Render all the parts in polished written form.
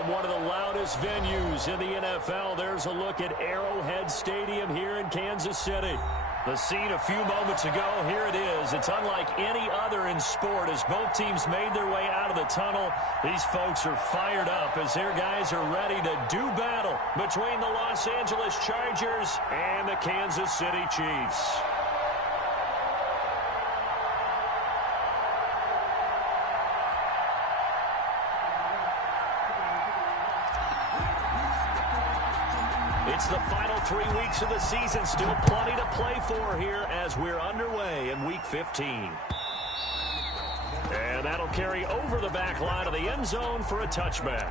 from one of the loudest venues in the NFL. There's a look at Arrowhead Stadium here in Kansas City. The scene a few moments ago, here it is. It's unlike any other in sport as both teams made their way out of the tunnel. These folks are fired up as their guys are ready to do battle between the Los Angeles Chargers and the Kansas City Chiefs. It's the final 3 weeks of the season. Still plenty to play for here as we're underway in Week 15. And that'll carry over the back line of the end zone for a touchback.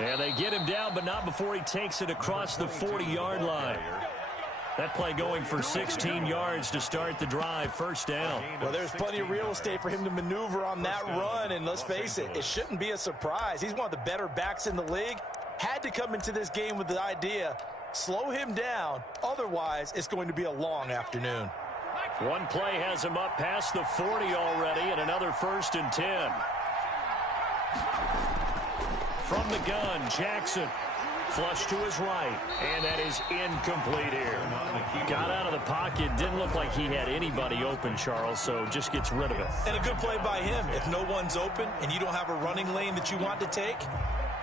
And they get him down, but not before he takes it across the 40-yard line. That play going for 16 yards to start the drive. First down. Well, there's plenty of real estate for him to maneuver on that run. And let's face it, it shouldn't be a surprise. He's one of the better backs in the league. Had to come into this game with the idea, slow him down. Otherwise, it's going to be a long afternoon. One play has him up past the 40 already, and another 1st and 10. From the gun, Jackson. Flush to his right, and that is incomplete here. Got out of the pocket, didn't look like he had anybody open, Charles, so just gets rid of it. And a good play by him. If no one's open and you don't have a running lane that you want to take,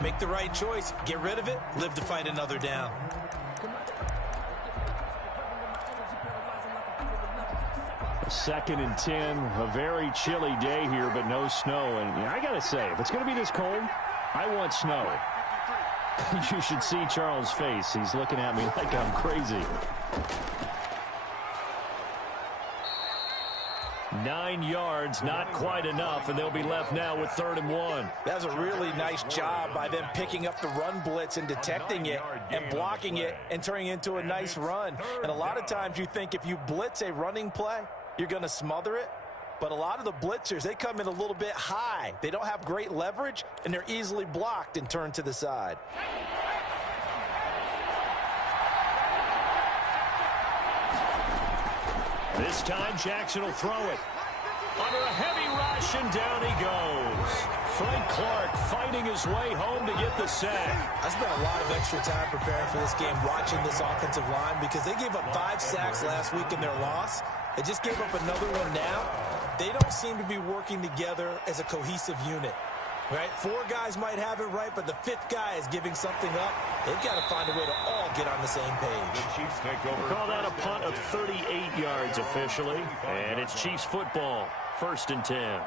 make the right choice. Get rid of it, live to fight another down. Second and 10, a very chilly day here, but no snow. And I got to say, if it's going to be this cold, I want snow. You should see Charles' face. He's looking at me like I'm crazy. 9 yards, not quite enough, and they'll be left now with 3rd and 1. That was a really nice job by them picking up the run blitz and detecting it and blocking it and turning it into a nice run. And a lot of times you think if you blitz a running play, you're going to smother it. But a lot of the blitzers, they come in a little bit high. They don't have great leverage, and they're easily blocked and turned to the side. This time, Jackson will throw it. Under a heavy rush, and down he goes. Frank Clark fighting his way home to get the sack. I spent a lot of extra time preparing for this game, watching this offensive line, because they gave up 5 sacks last week in their loss. They just gave up another one now. They don't seem to be working together as a cohesive unit. Right? 4 guys might have it right, but the 5th guy is giving something up. They've got to find a way to all get on the same page. The Chiefs take over. We'll call that a punt of 38 yards officially. And it's Chiefs football. 1st and 10.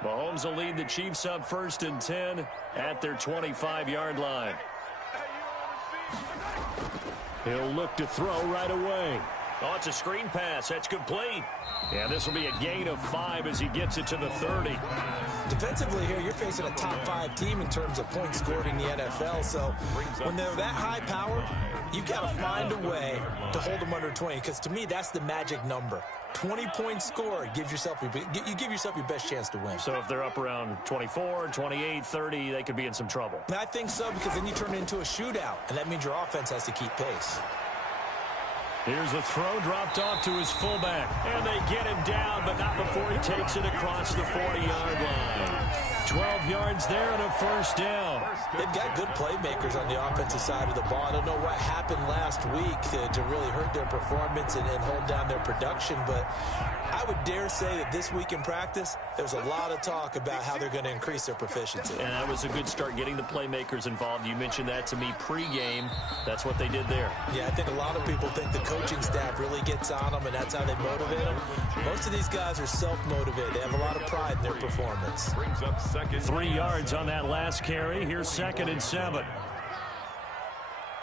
Mahomes will lead the Chiefs up 1st and 10 at their 25-yard line. He'll look to throw right away. Oh, it's a screen pass. That's complete. Yeah, this will be a gain of 5 as he gets it to the 30. Defensively here, you're facing a top 5 team in terms of points scored in the NFL. So when they're that high powered, you've got to find a way to hold them under 20. Because to me, that's the magic number. 20 points scored gives yourself you give yourself your best chance to win. So if they're up around 24, 28, 30, they could be in some trouble. And I think so, because then you turn it into a shootout, and that means your offense has to keep pace. Here's a throw dropped off to his fullback. And they get him down, but not before he takes it across the 40-yard line. 12 yards there and a first down. They've got good playmakers on the offensive side of the ball. I don't know what happened last week to really hurt their performance and hold down their production, but I would dare say that this week in practice, there's a lot of talk about how they're going to increase their proficiency. And that was a good start, getting the playmakers involved. You mentioned that to me pregame. That's what they did there. Yeah, I think a lot of people think the coaching staff really gets on them, and that's how they motivate them. Most of these guys are self-motivated. They have a lot of pride in their performance. Brings up second. 3 yards on that last carry. Here's 2nd and 7.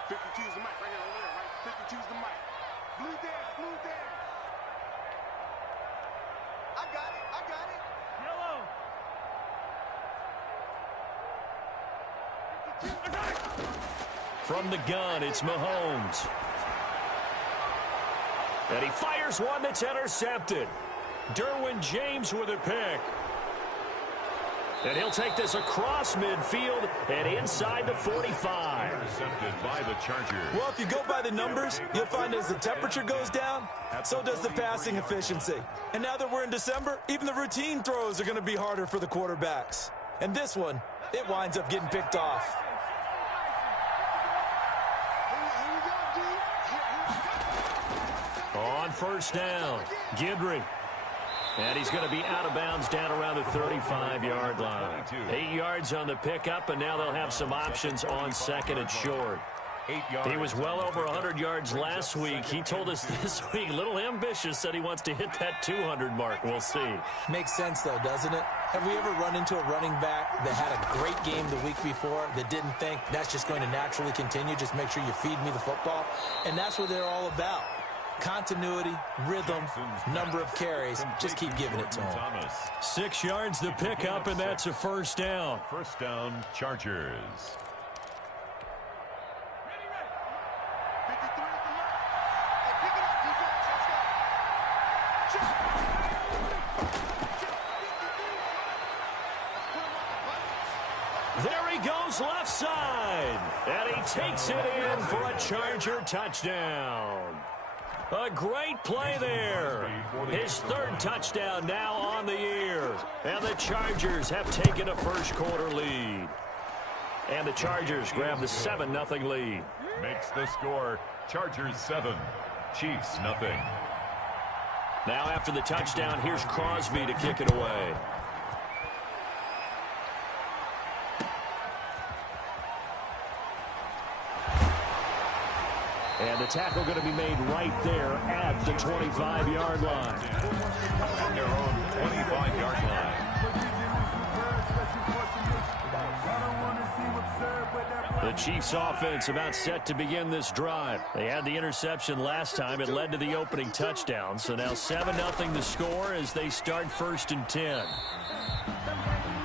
52's the mic right here, over there, right? 52's the mic. Blue there, blue there. I got it. Yellow. 52, I got it. From the gun, it's Mahomes. And he fires one that's intercepted. Derwin James with a pick. And he'll take this across midfield and inside the 45. Intercepted by the Chargers. Well, if you go by the numbers, you'll find as the temperature goes down, so does the passing efficiency. And now that we're in December, even the routine throws are going to be harder for the quarterbacks. And this one, it winds up getting picked off. On first down, Guidry. And he's going to be out of bounds down around the 35-yard line. 8 yards on the pickup, and now they'll have some options on 2nd and short. 8 yards. He was well over 100 yards last week. He told us this week, a little ambitious, said he wants to hit that 200 mark. We'll see. Makes sense, though, doesn't it? Have we ever run into a running back that had a great game the week before that didn't think that's just going to naturally continue? Just make sure you feed me the football. And that's what they're all about. Continuity, rhythm, number of carries. Just keep giving it to him. 6 yards the pickup, and that's a first down. First down, Chargers. There he goes left side, and he takes it in for a Charger touchdown. A great play there. His 3rd touchdown now on the year. And the Chargers have taken a first-quarter lead. And the Chargers grab the 7-0 lead. Makes the score Chargers 7, Chiefs 0. Now after the touchdown, here's Crosby to kick it away. And the tackle going to be made right there at the 25-yard line. At their own 25-yard line. The Chiefs offense about set to begin this drive. They had the interception last time. It led to the opening touchdown. So now 7-0 the score as they start 1st and 10.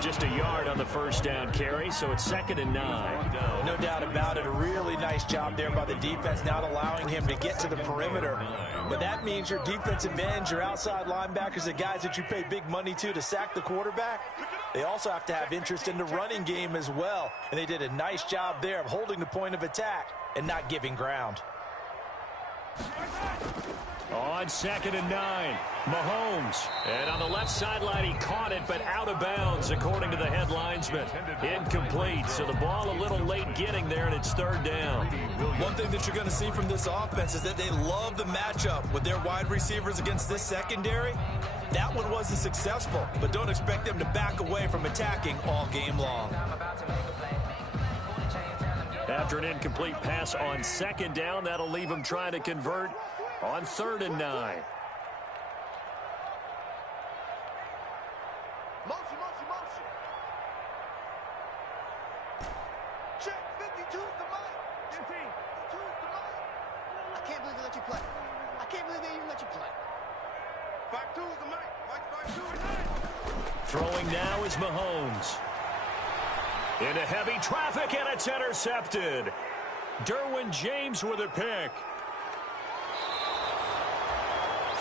Just a yard on the first down carry, so it's 2nd and 9. No doubt about it. A really nice job there by the defense, not allowing him to get to the perimeter. But that means your defensive ends, your outside linebackers, the guys that you pay big money to sack the quarterback, they also have to have interest in the running game as well. And they did a nice job there of holding the point of attack and not giving ground. On 2nd and 9, Mahomes. And on the left sideline, he caught it, but out of bounds, according to the head linesman. Incomplete, so the ball a little late getting there, and it's 3rd down. One thing that you're going to see from this offense is that they love the matchup with their wide receivers against this secondary. That one wasn't successful, but don't expect them to back away from attacking all game long. After an incomplete pass on 2nd down, that'll leave him trying to convert on 3rd and 9. Motion, motion, motion. Check, 52's the mic. 52's the mic. I can't believe they let you play. I can't believe they even let you play. 52's the mic. Mike 52. Throwing now is Mahomes. Into heavy traffic, and it's intercepted. Derwin James with a pick.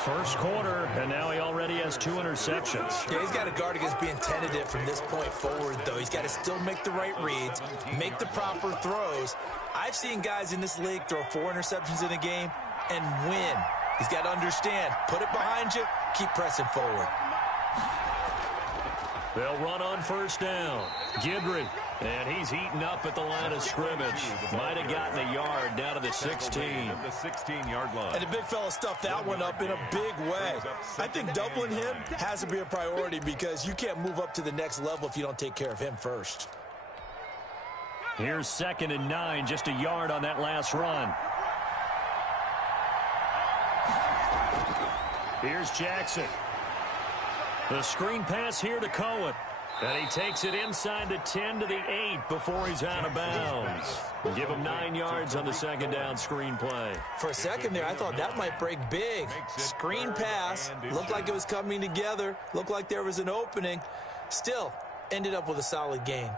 First quarter, and now he already has 2 interceptions. Yeah, he's got to guard against being tentative from this point forward, though. He's got to still make the right reads, make the proper throws. I've seen guys in this league throw 4 interceptions in a game and win. He's got to understand, put it behind you, keep pressing forward. They'll run on first down. Guidry, and he's heating up at the line of scrimmage. Might have gotten a yard down to the 16. The 16-yard line. And the big fella stuffed that one up in a big way. I think doubling him has to be a priority because you can't move up to the next level if you don't take care of him first. Here's 2nd and 9, just a yard on that last run. Here's Jackson. The screen pass here to Cohen. And he takes it inside the 10 to the 8 before he's out of bounds. Give him 9 yards on the 2nd down screen play. For a second there, I thought that might break big. Screen pass. Looked like it was coming together. Looked like there was an opening. Still, ended up with a solid gain.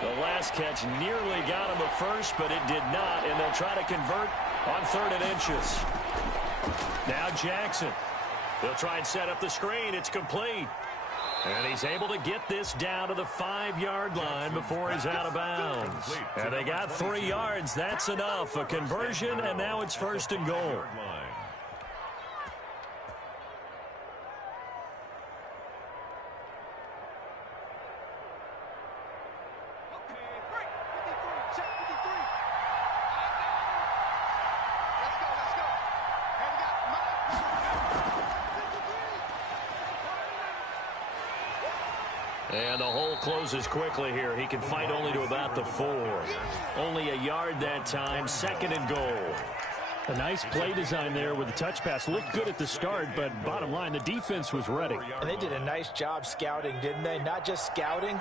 The last catch nearly got him at first, but it did not, and they'll try to convert on 3rd and inches. Now Jackson. They'll try and set up the screen. It's complete. And he's able to get this down to the 5-yard line before he's out of bounds. And they got 3 yards. That's enough. A conversion, and now it's 1st and goal. And the hole closes quickly here. He can fight only to about the 4. Only a yard that time. 2nd and goal. A nice play design there with the touch pass. Looked good at the start, but bottom line, the defense was ready. And they did a nice job scouting, didn't they? Not just scouting,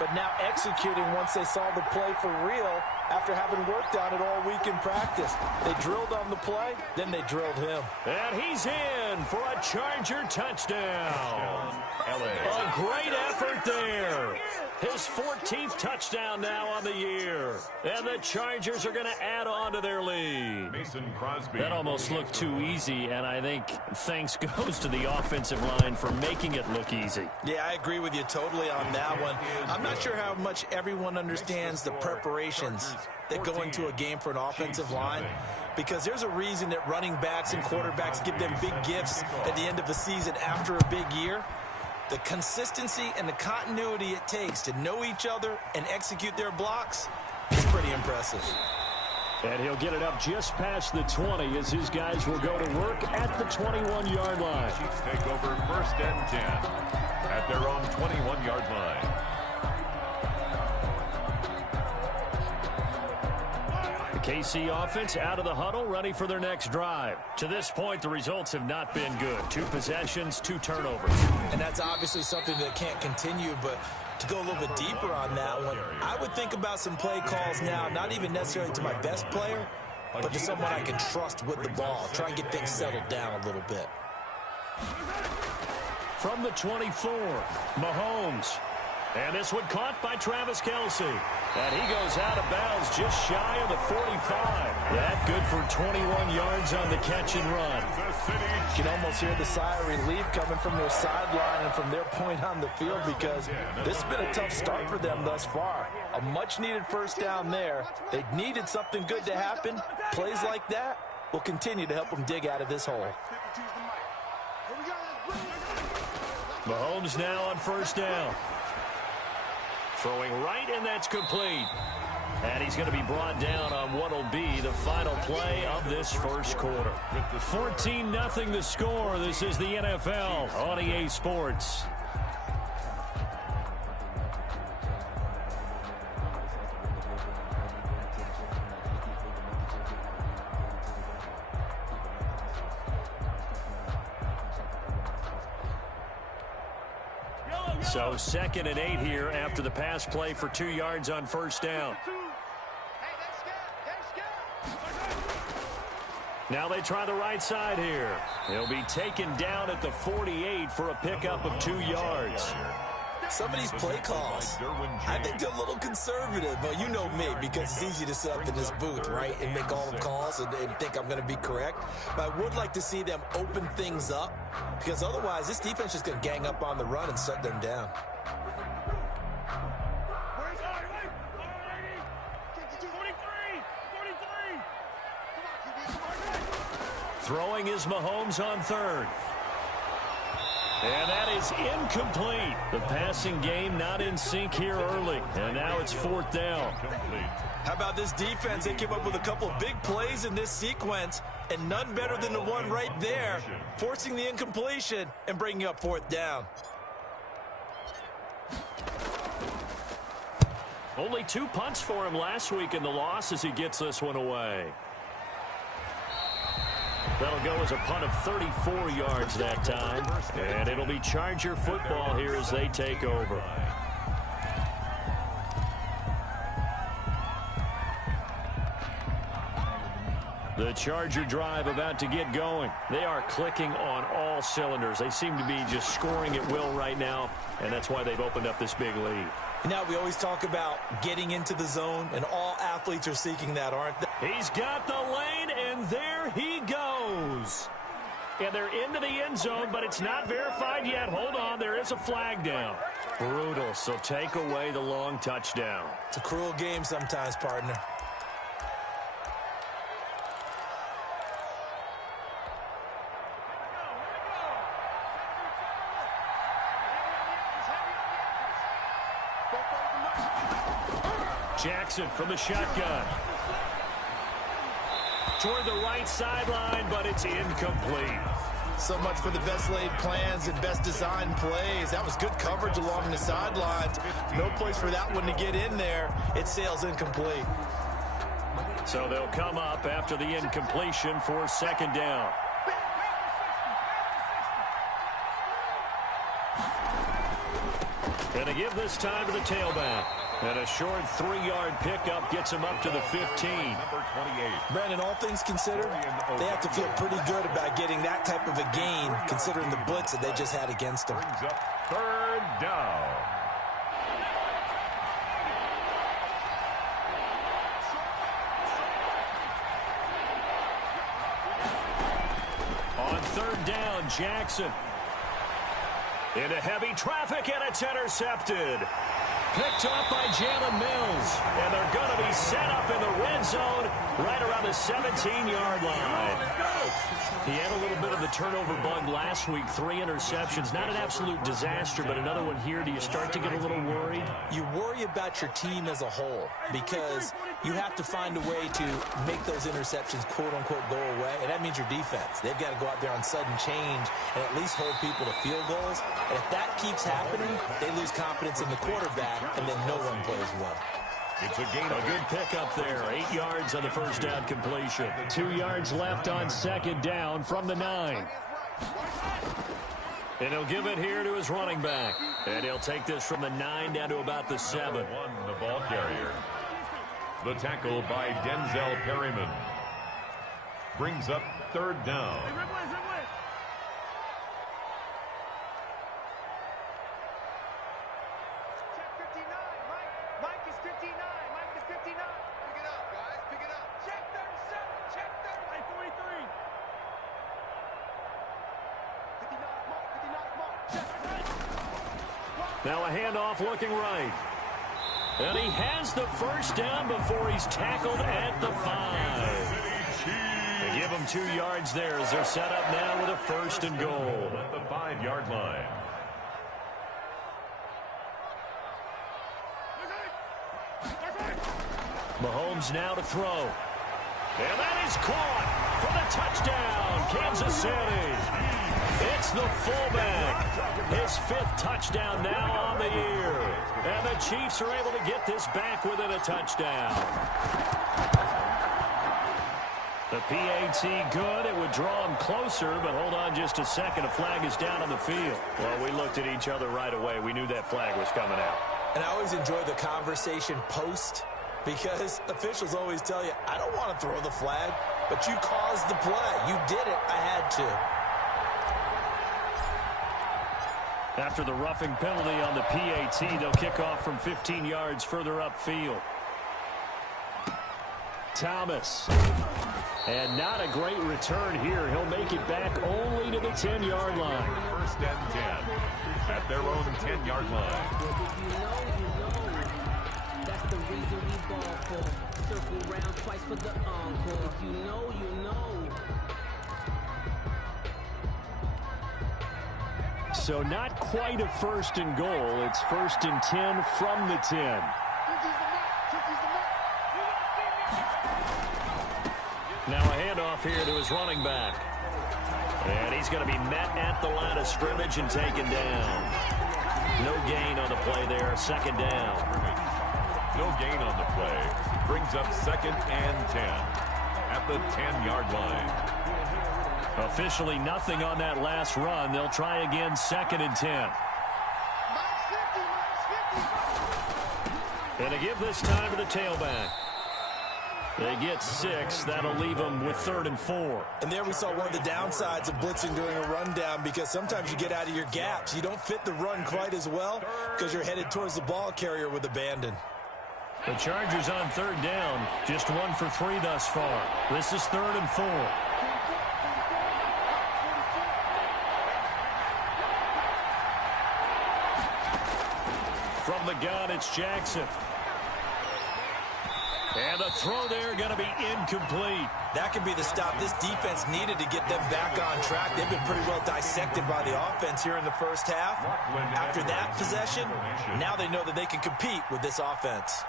but now executing once they saw the play for real after having worked on it all week in practice. They drilled on the play, then they drilled him. And he's in for a Charger touchdown. A great effort there. His 14th touchdown now on the year. And the Chargers are going to add on to their lead. Mason Crosby. That almost looked too easy, and I think thanks goes to the offensive line for making it look easy. Yeah, I agree with you totally on that one. I'm not sure how much everyone understands the preparations that go into a game for an offensive line, because there's a reason that running backs and quarterbacks give them big gifts at the end of the season after a big year. The consistency and the continuity it takes to know each other and execute their blocks is pretty impressive. And he'll get it up just past the 20 as his guys will go to work at the 21-yard line. Chiefs take over 1st and 10 at their own 21-yard line. The KC offense out of the huddle, ready for their next drive. To this point, the results have not been good. 2 possessions, 2 turnovers. And that's obviously something that can't continue, but to go a little bit deeper on that one, I would think about some play calls now, not even necessarily to my best player, but to someone I can trust with the ball. Try and get things settled down a little bit. From the 24, Mahomes. And this one caught by Travis Kelce. And he goes out of bounds just shy of the 45. That good for 21 yards on the catch and run. You can almost hear the sigh of relief coming from their sideline and from their point on the field, because this has been a tough start for them thus far. A much-needed 1st down there. They needed something good to happen. Plays like that will continue to help them dig out of this hole. Mahomes now on 1st down. Throwing right, and that's complete. And he's going to be brought down on what will be the final play of this 1st quarter. 14-0 the score. This is the NFL on EA Sports. So 2nd and 8 here after the pass play for 2 yards on 1st down. Now they try the right side here. He'll be taken down at the 48 for a pickup of 2 yards. Some of these play calls, I think they're a little conservative, but you know me, because it's easy to sit up in this booth, right, and make all the calls and think I'm going to be correct. But I would like to see them open things up, because otherwise this defense is going to gang up on the run and shut them down. Throwing is Mahomes on third. And that is incomplete. The passing game not in sync here early. And now it's fourth down. How about this defense? They came up with a couple big plays in this sequence, and none better than the one right there, forcing the incompletion and bringing up fourth down. Only 2 punts for him last week in the loss as he gets this one away. That'll go as a punt of 34 yards that time. And it'll be Charger football here as they take over. The Charger drive about to get going. They are clicking on all cylinders. They seem to be just scoring at will right now, and that's why they've opened up this big lead. Now, we always talk about getting into the zone, and all athletes are seeking that, aren't they? He's got the lane, and there he goes. And they're into the end zone, but it's not verified yet. Hold on, there is a flag down. Brutal, so take away the long touchdown. It's a cruel game sometimes, partner. Jackson from the shotgun. Toward the right sideline, but it's incomplete. So much for the best laid plans and best designed plays. That was good coverage along the sidelines. No place for that one to get in there. It sails incomplete. So they'll come up after the incompletion for second down. Going to give this time to the tailback. And a short 3-yard pickup gets him up to the 15. Number 28. Brandon, all things considered, they have to feel pretty good about getting that type of a gain, considering the blitz that they just had against them. Brings up third down. On third down, Jackson. Into heavy traffic, and it's intercepted. Picked up by Jalen Mills. And they're going to be set up in the red zone right around the 17-yard line. He had a little bit of the turnover bug last week. 3 interceptions. Not an absolute disaster, but another one here. Do you start to get a little worried? You worry about your team as a whole because you have to find a way to make those interceptions, quote-unquote, go away. And that means your defense. They've got to go out there on sudden change and at least hold people to field goals. And if that keeps happening, they lose confidence in the quarterback, and then no one plays well. It's a gain. A good pickup there. 8 yards on the first down completion. 2 yards left on second down from the 9. And he'll give it here to his running back. And he'll take this from the 9 down to about the 7. The ball carrier. The tackle by Denzel Perryman. Brings up third down. Now a handoff looking right. And he has the first down before he's tackled at the 5. They give him 2 yards there as they're set up now with a first and goal. At the 5-yard line. Mahomes now to throw. And that is caught for the touchdown, Kansas City. It's the fullback. His 5th touchdown now on the year. And the Chiefs are able to get this back within a touchdown. The PAT good. It would draw him closer, but hold on just a second. A flag is down on the field. Well, we looked at each other right away. We knew that flag was coming out. And I always enjoy the conversation post because officials always tell you, I don't want to throw the flag, but you caused the play. You did it. I had to. After the roughing penalty on the PAT, they'll kick off from 15 yards further upfield. Thomas. And not a great return here. He'll make it back only to the 10-yard line. First and 10 at their own 10-yard line. That's the reason we ball for. Circle round twice for the encore. If you know, you know. So not quite a first and goal. It's first and 10 from the 10. Now a handoff here to his running back. And he's going to be met at the line of scrimmage and taken down. No gain on the play there. Second down. No gain on the play. Brings up second and 10 at the 10-yard line. Officially nothing on that last run. They'll try again, second and 10. And a give this time to the tailback. They get 6. That'll leave them with 3rd and 4. And there we saw one of the downsides of blitzing during a rundown, because sometimes you get out of your gaps. You don't fit the run quite as well because you're headed towards the ball carrier with abandon. The Chargers on 3rd down. Just 1 for 3 thus far. This is 3rd and 4. From the gun, it's Jackson. And the throw there going to be incomplete. That could be the stop this defense needed to get them back on track. They've been pretty well dissected by the offense here in the first half. After that possession, now they know that they can compete with this offense.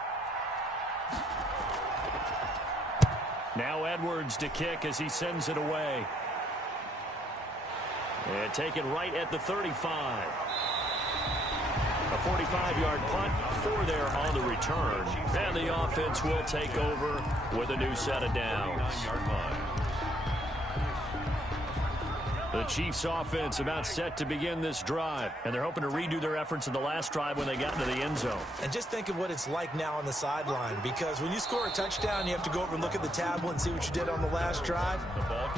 Now Edwards to kick as he sends it away. And taken right at the 35. A 45-yard punt, 4 there on the return. And the offense will take over with a new set of downs. The Chiefs offense about set to begin this drive. And they're hoping to redo their efforts in the last drive when they got into the end zone. And just think of what it's like now on the sideline, because when you score a touchdown, you have to go over and look at the tablet and see what you did on the last drive.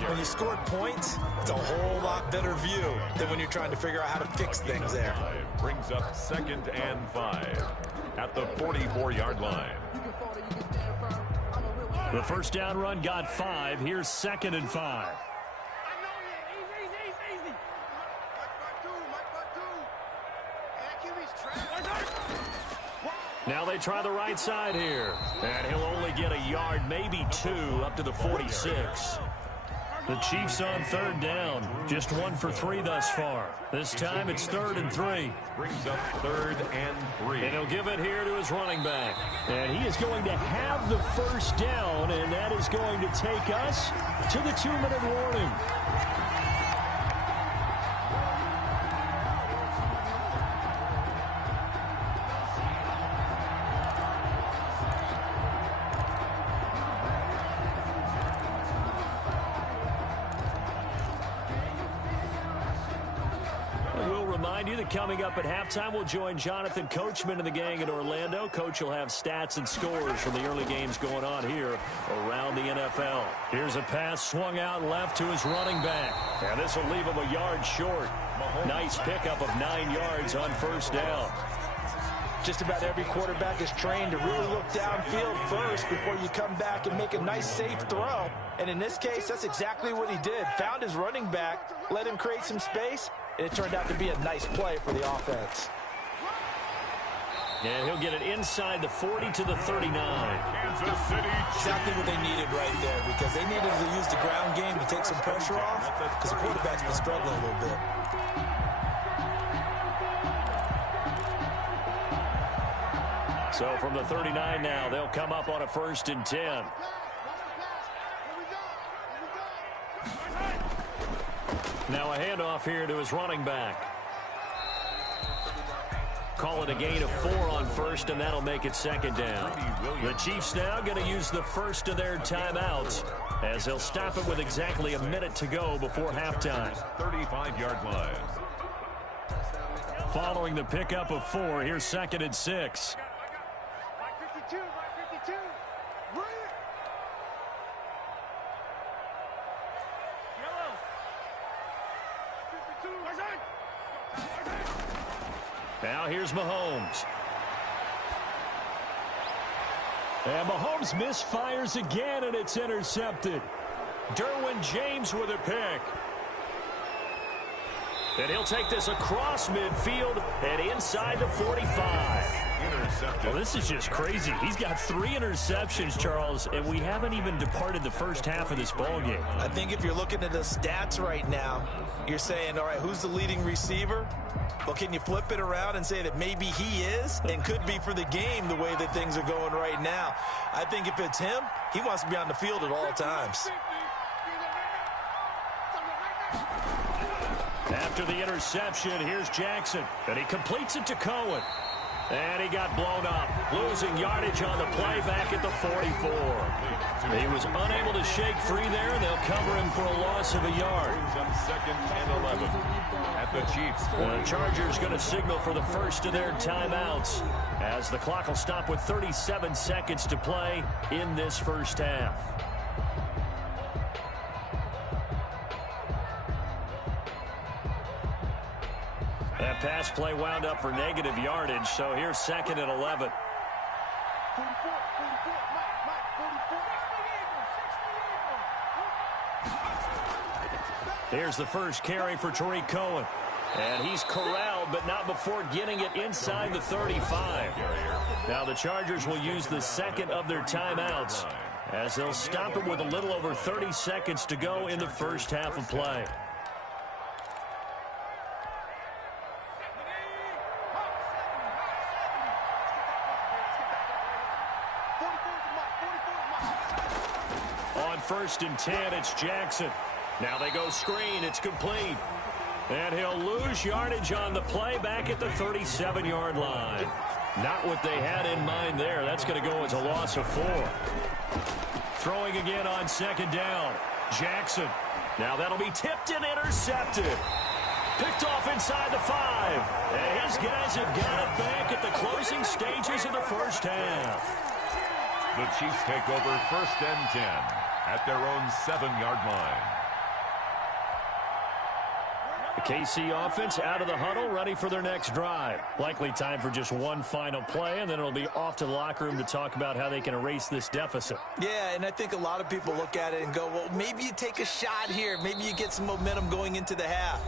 When you scored points, it's a whole lot better view than when you're trying to figure out how to fix things there. Brings up 2nd and 5 at the 44-yard line. The first down run got 5. Here's 2nd and 5. Now they try the right side here. And he'll only get a yard, maybe 2, up to the 46. The Chiefs on 3rd down. Just 1 for 3 thus far. This time it's 3rd and 3. Brings up 3rd and 3. And he'll give it here to his running back. And he is going to have the first down, and that is going to take us to the 2-minute warning. Coming up at halftime, we'll join Jonathan Coachman and the gang in Orlando. Coach will have stats and scores from the early games going on here around the NFL. Here's a pass swung out left to his running back. And this will leave him a yard short. Nice pickup of 9 yards on first down. Just about every quarterback is trained to really look downfield first before you come back and make a nice, safe throw. And in this case, that's exactly what he did. Found his running back, let him create some space, and it turned out to be a nice play for the offense. And he'll get it inside the 40 to the 39. Kansas City. Exactly what they needed right there, because they needed to use the ground game to take some pressure off, because the quarterback's been struggling a little bit. So from the 39 now, they'll come up on a 1st and 10. Now a handoff here to his running back. Call it a gain of 4 on first, and that'll make it 2nd down. The Chiefs now going to use the first of their timeouts as they'll stop it with exactly a minute to go before halftime. 35-yard line. Following the pickup of 4, here's 2nd and 6. Now here's Mahomes. And Mahomes misfires again, and it's intercepted. Derwin James with a pick. And he'll take this across midfield and inside the 45. Intercepted. Well, this is just crazy. He's got 3 interceptions, Charles, and we haven't even departed the first half of this ballgame. I think if you're looking at the stats right now, you're saying, all right, who's the leading receiver? Well, can you flip it around and say that maybe he is and could be for the game the way that things are going right now? I think if it's him, he wants to be on the field at all times. After the interception, here's Jackson, and he completes it to Cohen. And he got blown up, losing yardage on the play back at the 44. He was unable to shake free there, and they'll cover him for a loss of a yard. Second and 11 at the Chiefs. The Chargers going to signal for the first of their timeouts as the clock will stop with 37 seconds to play in this first half. That pass play wound up for negative yardage, so here's second and 11. Here's the first carry for Tariq Cohen. And he's corralled, but not before getting it inside the 35. Now the Chargers will use the second of their timeouts as they'll stop it with a little over 30 seconds to go in the first half of play. On 1st and 10, it's Jackson. Now they go screen. It's complete. And he'll lose yardage on the play back at the 37-yard line. Not what they had in mind there. That's going to go as a loss of 4. Throwing again on second down. Jackson. Now that'll be tipped and intercepted. Picked off inside the 5. And his guys have got it back at the closing stages of the first half. The Chiefs take over 1st and 10 at their own 7-yard line. The KC offense out of the huddle, ready for their next drive. Likely time for just one final play, and then it'll be off to the locker room to talk about how they can erase this deficit. Yeah, and I think a lot of people look at it and go, well, maybe you take a shot here. Maybe you get some momentum going into the half.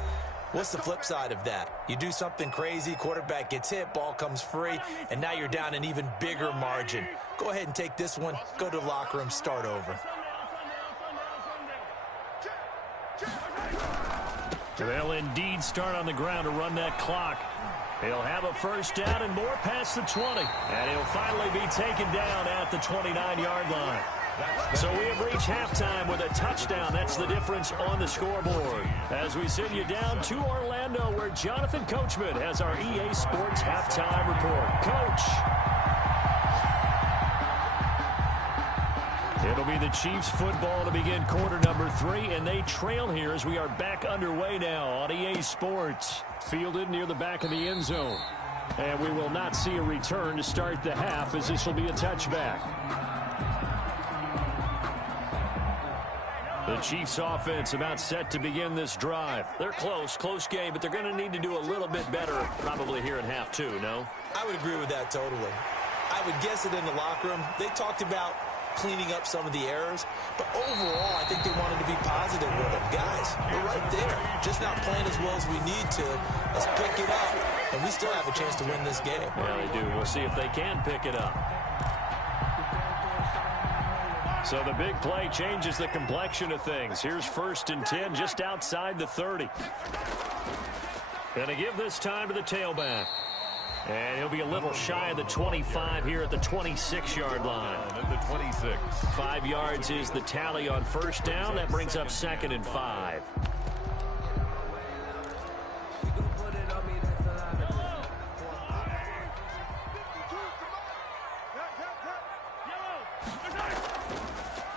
What's the flip side of that? You do something crazy, quarterback gets hit, ball comes free, and now you're down an even bigger margin. Go ahead and take this one, go to the locker room, start over. They'll indeed start on the ground to run that clock. He'll have a first down and more past the 20. And he'll finally be taken down at the 29-yard line. So we have reached halftime with a touchdown. That's the difference on the scoreboard. As we send you down to Orlando, where Jonathan Coachman has our EA Sports Halftime Report. Coach. It'll be the Chiefs football to begin quarter number 3, and they trail here as we are back underway now on EA Sports. Fielded near the back of the end zone. And we will not see a return to start the half, as this will be a touchback. The Chiefs offense about set to begin this drive. They're close game, but they're going to need to do a little bit better probably here in half 2, no? I would agree with that totally. I would guess it in the locker room. They talked about cleaning up some of the errors, but overall, I think they wanted to be positive with them. Guys, we're right there. Just not playing as well as we need to. Let's pick it up, and we still have a chance to win this game. Yeah, they do. We'll see if they can pick it up. So the big play changes the complexion of things. Here's 1st and 10 just outside the 30. Going to give this time to the tailback. And he'll be a little shy of the 25 here at the 26-yard line. At the 26. 5 yards is the tally on first down. That brings up 2nd and 5.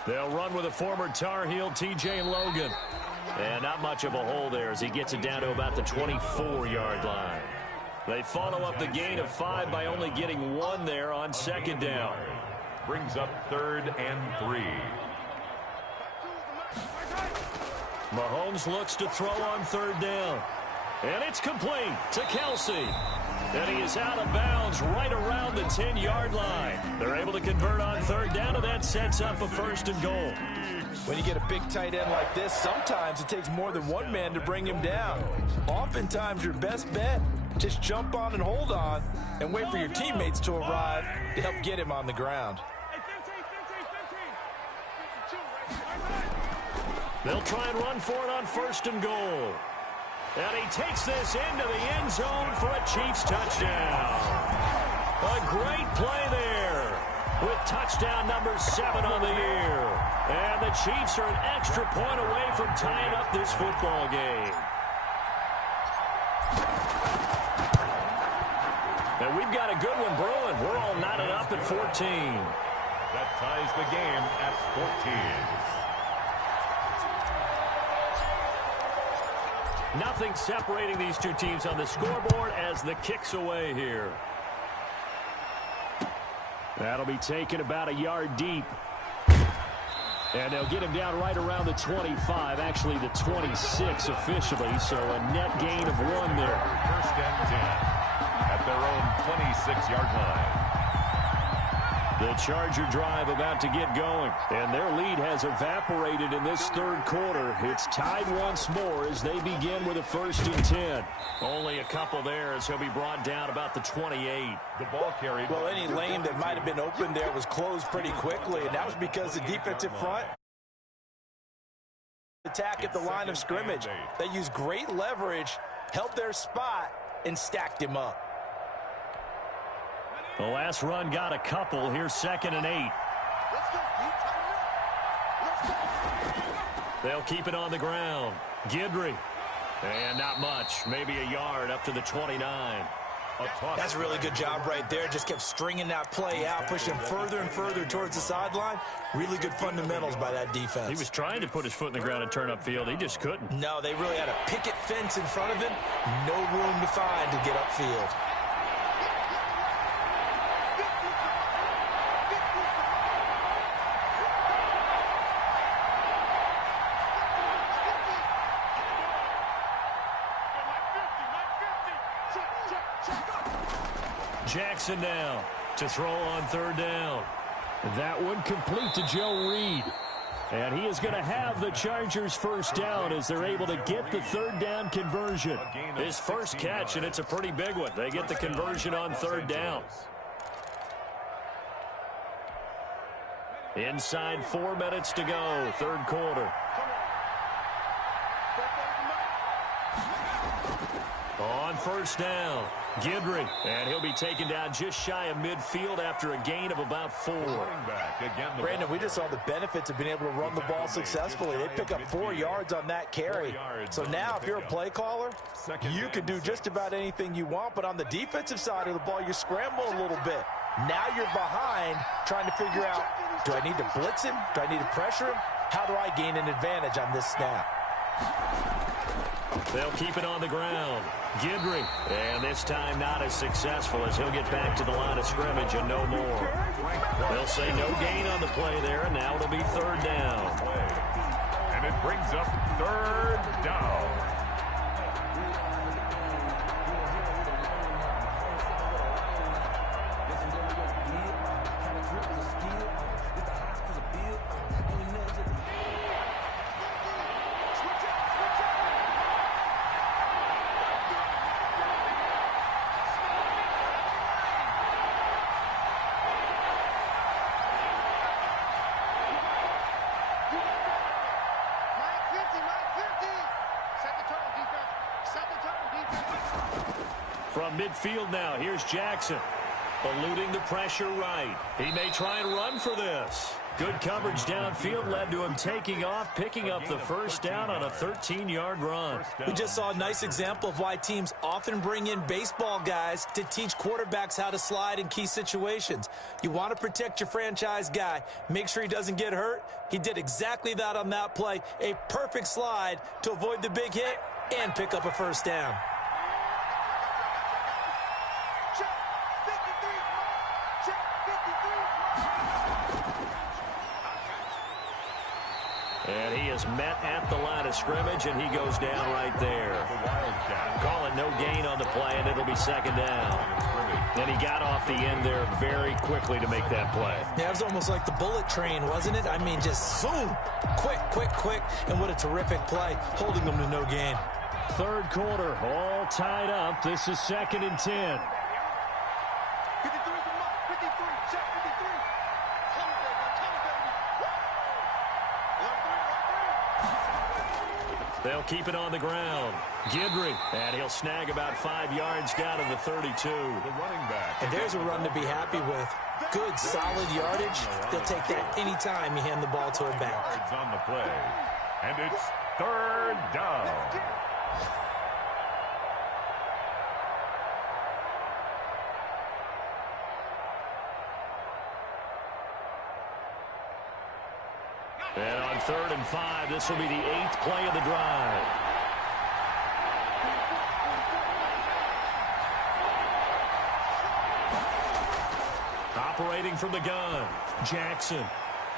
They'll run with a former Tar Heel, TJ Logan. And not much of a hole there as he gets it down to about the 24-yard line. They follow up the gain of 5 by only getting 1 there on second down. Brings up 3rd and 3. Mahomes looks to throw on 3rd down. And it's complete to Kelsey. And he is out of bounds right around the 10-yard line. They're able to convert on third down, and that sets up a 1st and goal. When you get a big tight end like this, sometimes it takes more than one man to bring him down. Oftentimes, your best bet, just jump on and hold on and wait for your teammates to arrive to help get him on the ground. They'll try and run for it on 1st and goal. And he takes this into the end zone for a Chiefs touchdown. A great play there with touchdown number 7 on the year. And the Chiefs are an extra point away from tying up this football game. And we've got a good one brewing. We're all knotted up at 14. That ties the game at 14. Nothing separating these two teams on the scoreboard as the kick's away here. That'll be taken about a yard deep. And they'll get him down right around the 25, actually the 26 officially, so a net gain of 1 there. 1st and 10 at their own 26-yard line. The Charger drive about to get going, and their lead has evaporated in this 3rd quarter. It's tied once more as they begin with a 1st and 10. Only a couple there as he'll be brought down about the 28. The ball carried. Well, any lane that might have been open there was closed pretty quickly, and that was because the defensive front attack at the line of scrimmage. They used great leverage, held their spot, and stacked him up. The last run got a couple. Here's 2nd and 8. They'll keep it on the ground. Guidry. And not much. Maybe a yard up to the 29. That's a really good job right there. Just kept stringing that play out, pushing further and further towards the sideline. Really good fundamentals by that defense. He was trying to put his foot in the ground and turn upfield. He just couldn't. No, they really had a picket fence in front of him. No room to find to get upfield. Jackson now to throw on 3rd down. That one complete to Joe Reed. And he is going to have the Chargers 1st down as they're able to get the 3rd down conversion. His first catch, and it's a pretty big one. They get the conversion on 3rd down. Inside 4 minutes to go, 3rd quarter. On 1st down, Guidry, and he'll be taken down just shy of midfield after a gain of about 4. Brandon, we just saw the benefits of being able to run the ball successfully. They pick up 4 yards on that carry. So now if you're a play caller, you can do just about anything you want, but on the defensive side of the ball, you're scrambling a little bit. Now you're behind trying to figure out, do I need to blitz him? Do I need to pressure him? How do I gain an advantage on this snap? They'll keep it on the ground. Guidry, and this time not as successful as he'll get back to the line of scrimmage and no more. They'll say no gain on the play there, and now it'll be 3rd down. And it brings up 3rd down. From midfield now, here's Jackson. Eluding the pressure right. He may try and run for this. Good coverage downfield led to him taking off, picking up the 1st down on a 13-yard run. We just saw a nice example of why teams often bring in baseball guys to teach quarterbacks how to slide in key situations. You want to protect your franchise guy. Make sure he doesn't get hurt. He did exactly that on that play. A perfect slide to avoid the big hit and pick up a 1st down. And he is met at the line of scrimmage, and he goes down right there. Call it no gain on the play, and it'll be second down. And he got off the end there very quickly to make that play. Yeah, it was almost like the bullet train, wasn't it? I mean, just zoom, quick, and what a terrific play, holding them to no gain. Third quarter, all tied up. This is 2nd and 10. 53's the mark. 53. Check 53. Come on, baby. They'll keep it on the ground. Guidry, and he'll snag about 5 yards down to the 32. The running back. And there's a run to be happy with. Good, solid yardage. They'll take that anytime you hand the ball to a back. Yards on the play. And it's third down. And on 3rd and 5, this will be the 8th play of the drive. Operating from the gun, Jackson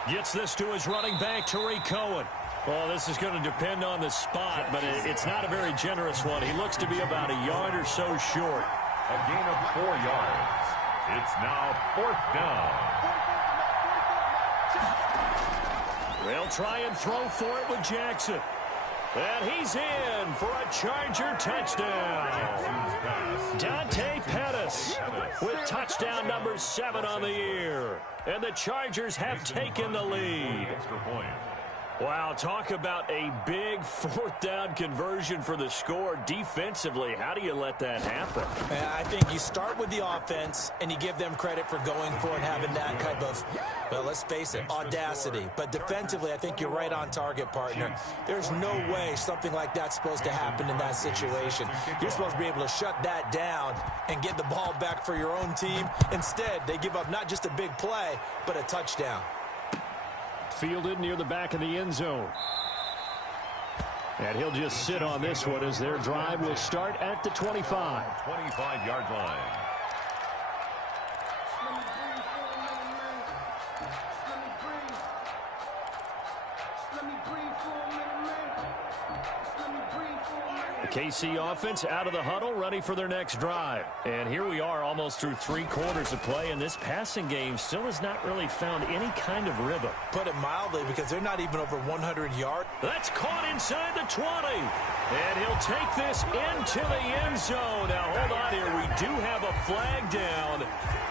gets this to his running back, Tariq Cohen. Well, this is going to depend on the spot, but it's not a very generous one. He looks to be about a yard or so short. A gain of 4 yards. It's now 4th down. They'll try and throw for it with Jackson. And he's in for a Charger touchdown. Dante Pettis with touchdown number 7 on the year. And the Chargers have taken the lead. Extra point. Wow, talk about a big 4th down conversion for the score. Defensively, how do you let that happen? I think you start with the offense, and you give them credit for going for and having that type of, well, let's face it, audacity. But defensively, I think you're right on target, partner. There's no way something like that's supposed to happen in that situation. You're supposed to be able to shut that down and get the ball back for your own team. Instead, they give up not just a big play, but a touchdown. Fielded near the back of the end zone. And he'll just sit on this one as their drive will start at the 25. 25-yard line. The KC offense out of the huddle, ready for their next drive. And here we are almost through 3 quarters of play, and this passing game still has not really found any kind of rhythm. Put it mildly, because they're not even over 100 yards. That's caught inside the 20. And he'll take this into the end zone. Now, hold on here. We do have a flag down.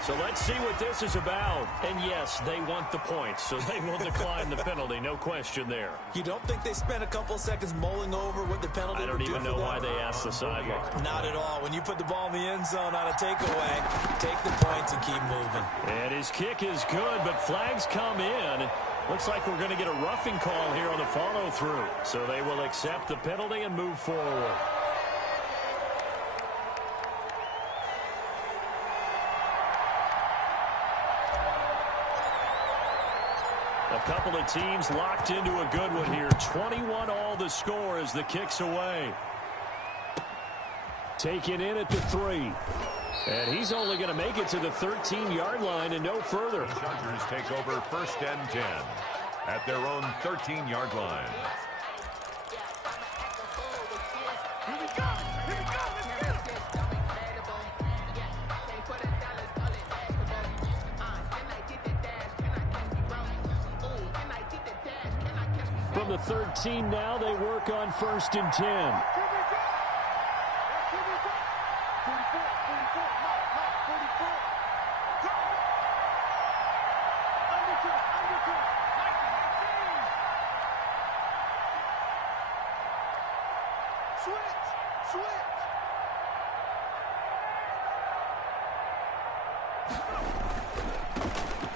So let's see what this is about. And yes, they want the points, so they will decline the penalty. No question there. You don't think they spent a couple seconds mulling over what the penalty I don't even know why they asked the sideline. Not at all. When you put the ball in the end zone on a takeaway, take the points and keep moving. And his kick is good, but flags come in. Looks like we're going to get a roughing call here on the follow-through. So they will accept the penalty and move forward. A couple of teams locked into a good one here. 21 all the score as the kick's away. Taken in at the 3. And he's only going to make it to the 13-yard line and no further. The Chargers take over 1st and 10 at their own 13-yard line. Here we go. Let's get it. From the 13 now, they work on 1st and 10.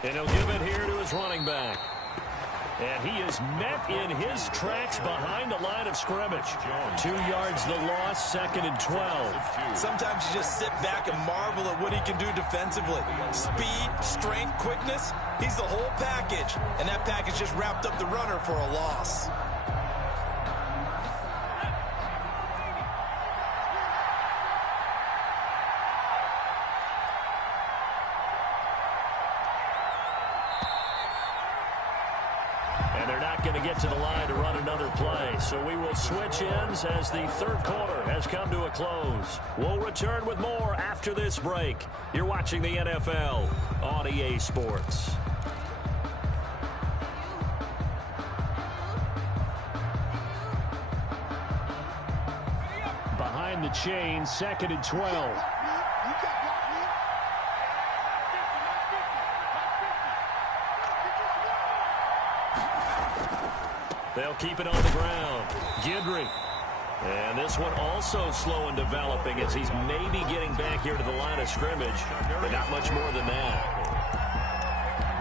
And he'll give it here to his running back. And he is met in his tracks behind the line of scrimmage. 2 yards the loss, 2nd and 12. Sometimes you just sit back and marvel at what he can do defensively. Speed, strength, quickness, he's the whole package. And that package just wrapped up the runner for a loss. not going to get to the line to run another play. So we will switch ends as the third quarter has come to a close. We'll return with more after this break. You're watching the NFL on EA Sports. Behind the chain, 2nd and 12. They'll keep it on the ground. Guidry. And this one also slow in developing as he's maybe getting back here to the line of scrimmage, but not much more than that.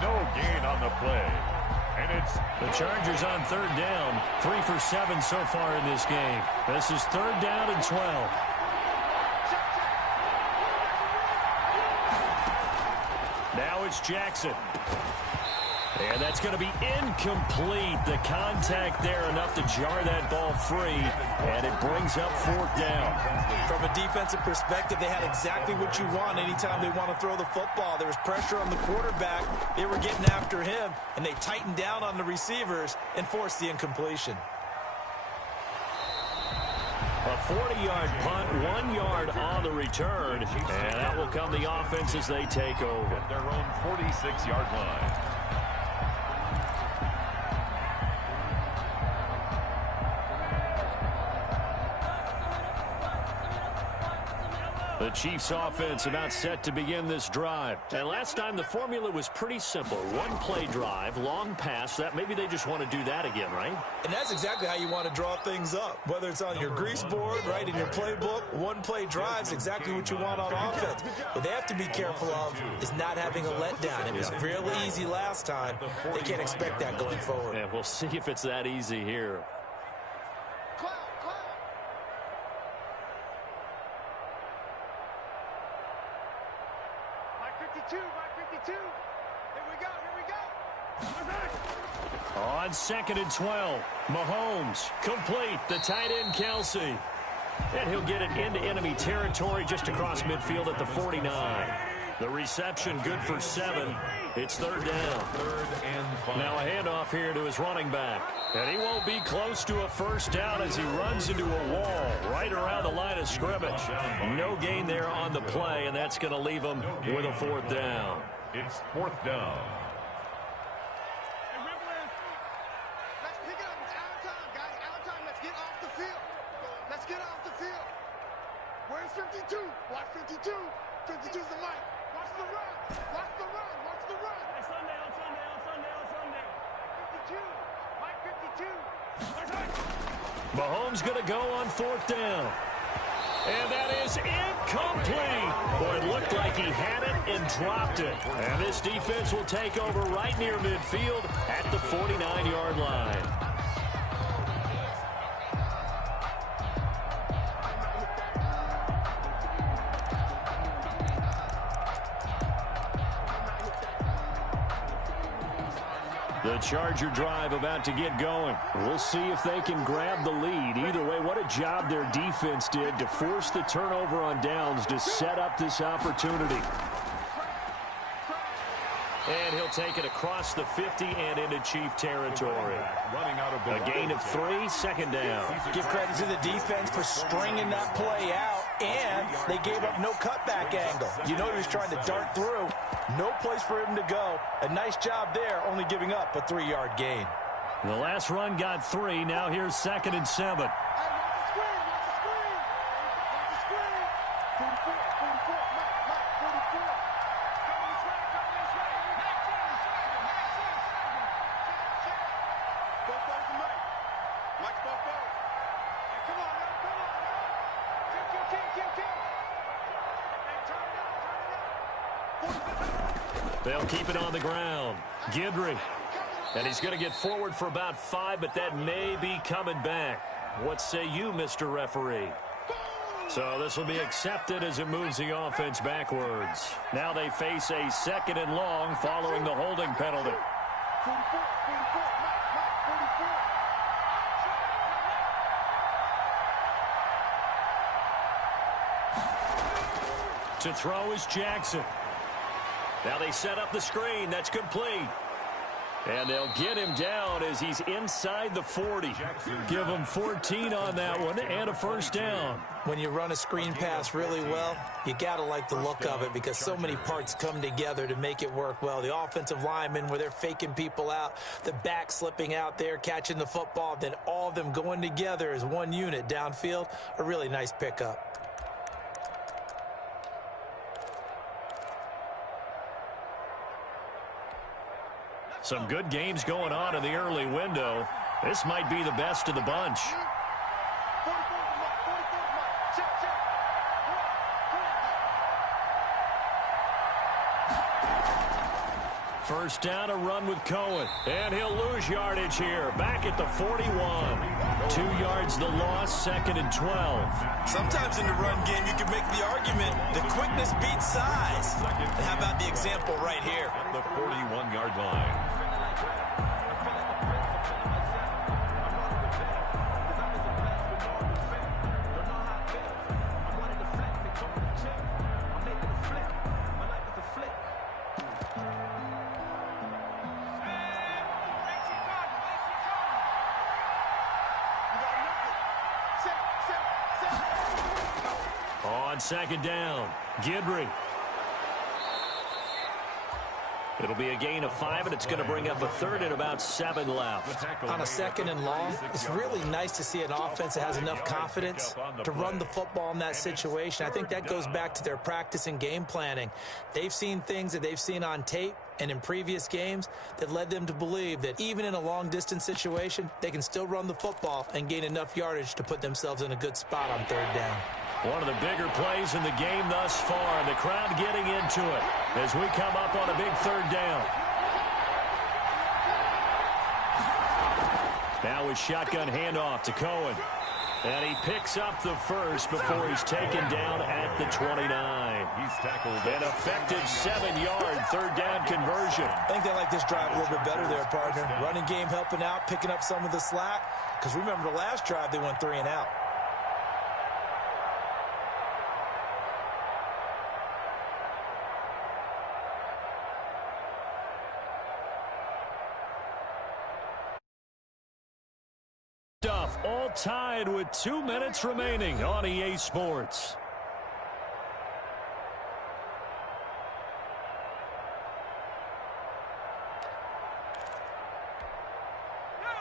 No gain on the play. And it's the Chargers on 3rd down. 3 for 7 so far in this game. This is 3rd down and 12. Now it's Jackson. And that's going to be incomplete. The contact there enough to jar that ball free, and it brings up 4th down. From a defensive perspective, they had exactly what you want anytime they want to throw the football. There was pressure on the quarterback. They were getting after him, and they tightened down on the receivers and forced the incompletion. A 40-yard punt, 1 yard on the return, and that will come the offense as they take over. At their own 46-yard line. The Chiefs offense about set to begin this drive. And last time the formula was pretty simple. 1-play drive, long pass. That maybe they just want to do that again, right? And that's exactly how you want to draw things up. Whether it's on your grease board, right, in your playbook, 1-play drives exactly what you want on offense. What they have to be careful of is not having a letdown. It was real easy last time. They can't expect that going forward. And we'll see if it's that easy here. On 2nd and 12, Mahomes complete. The tight end, Kelsey. And he'll get it into enemy territory just across midfield at the 49. The reception good for 7. It's 3rd down. 3rd and 5. Now a handoff here to his running back. And he won't be close to a 1st down as he runs into a wall right around the line of scrimmage. No gain there on the play, and that's going to leave him with a 4th down. It's 4th down. Where's 52? Watch 52. 52's the mic. Watch the run. Watch the run. Watch the run. It's Sunday, on Sunday, on Sunday, on Sunday. 52. Mike 52. Mahomes going to go on 4th down. And that is incomplete. Boy, it looked like he had it and dropped it. And this defense will take over right near midfield at the 49-yard line. The Charger drive about to get going. We'll see if they can grab the lead. Either way, what a job their defense did to force the turnover on downs to set up this opportunity. And he'll take it across the 50 and into Chief territory. A gain of 3, 2nd down. Give credit to the defense for stringing that play out, and they gave up no cutback angle. You know he was trying to dart through. No place for him to go. A nice job there, only giving up a 3-yard gain. The last run got 3. Now here's 2nd and 7. They'll keep it on the ground. Guidry. And he's going to get forward for about 5, but that may be coming back. What say you, Mr. Referee? So this will be accepted as it moves the offense backwards. Now they face a 2nd and long following the holding penalty. To throw is Jackson. Now they set up the screen. That's complete. And they'll get him down as he's inside the 40. Give him 14 on that one and a first down. When you run a screen pass really well, you got to like the look of it because so many parts come together to make it work well. The offensive linemen where they're faking people out, the back slipping out there, catching the football, then all of them going together as one unit downfield. A really nice pickup. Some good games going on in the early window. This might be the best of the bunch. First down, a run with Cohen. And he'll lose yardage here. Back at the 41. 2 yards the loss, 2nd and 12. Sometimes in the run game, you can make the argument the quickness beats size. And how about the example right here? At the 41-yard line. On 2nd down, Guidry. It'll be a gain of 5, and it's going to bring up a 3rd and about 7 left. On a 2nd and long, it's really nice to see an offense that has enough confidence to run the football in that situation. I think that goes back to their practice and game planning. They've seen things that they've seen on tape and in previous games that led them to believe that even in a long-distance situation, they can still run the football and gain enough yardage to put themselves in a good spot on 3rd down. One of the bigger plays in the game thus far. The crowd getting into it as we come up on a big 3rd down. Now with shotgun handoff to Cohen. And he picks up the first before he's taken down at the 29. He's tackled. An effective 7-yard 3rd down conversion. I think they like this drive a little bit better there, partner. Running game helping out, picking up some of the slack. Because remember the last drive, they went 3 and out. All tied with 2 minutes remaining on EA Sports.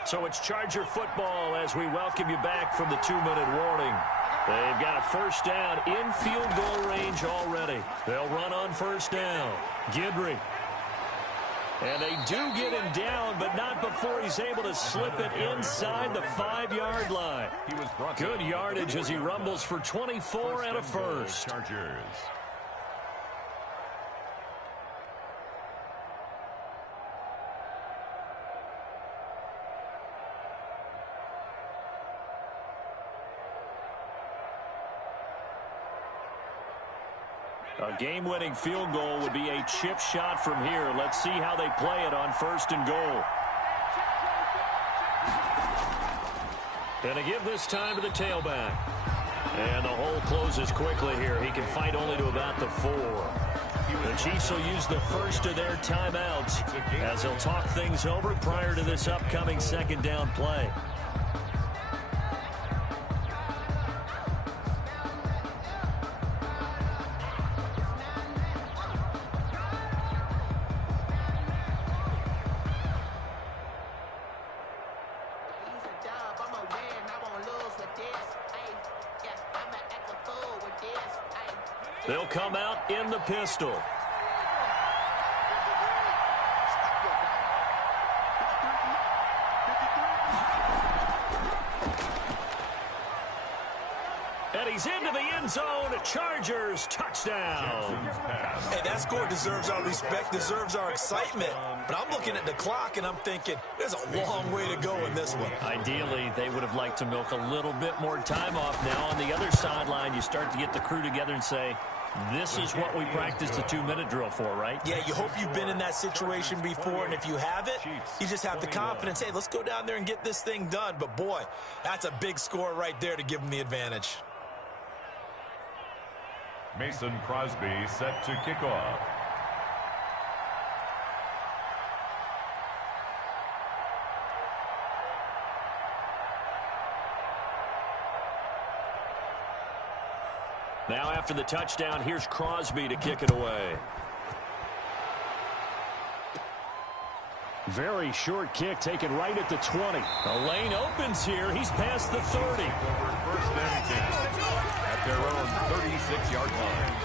So it's Charger football as we welcome you back from the 2-minute warning. They've got a first down in field goal range already. They'll run on first down. Guidry. And they do get him down, but not before he's able to slip it inside the 5-yard line. Good yardage as he rumbles for 24 and a first. Chargers. A game-winning field goal would be a chip shot from here. Let's see how they play it on 1st and goal. And to give this time to the tailback. And the hole closes quickly here. He can fight only to about the 4. The Chiefs will use the first of their timeouts as they'll talk things over prior to this upcoming 2nd down play. They'll come out in the pistol. And he's into the end zone. Chargers touchdown. Hey, that score deserves our respect, deserves our excitement. But I'm looking at the clock and I'm thinking there's a long way to go in this one. Ideally, they would have liked to milk a little bit more time off. Now on the other sideline, you start to get the crew together and say, this is what we practiced the 2-minute drill for, right? Yeah, you hope you've been in that situation before, and if you haven't, you just have the confidence, hey, let's go down there and get this thing done. But, boy, that's a big score right there to give them the advantage. Mason Crosby set to kick off. Now after the touchdown, here's Crosby to kick it away. Very short kick taken right at the 20. The lane opens here. He's past the 30. First and 10 at their own 36-yard line.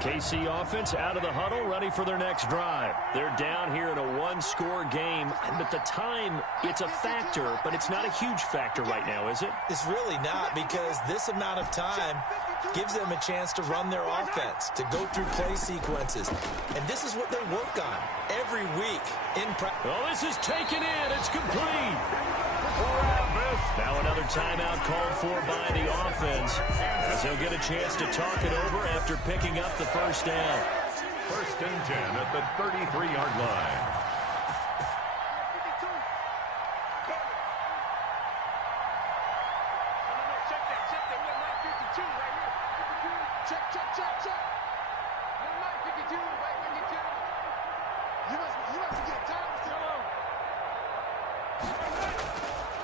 KC offense out of the huddle, ready for their next drive. They're down here in a one-score game, and at the time, it's a factor, but it's not a huge factor right now, is it? It's really not, because this amount of time gives them a chance to run their offense, to go through play sequences. And this is what they work on every week in practice. Oh, this is taken in. It's complete. Now another timeout called for by the offense, as he'll get a chance to talk it over after picking up the first down. First and 10 at the 33-yard line.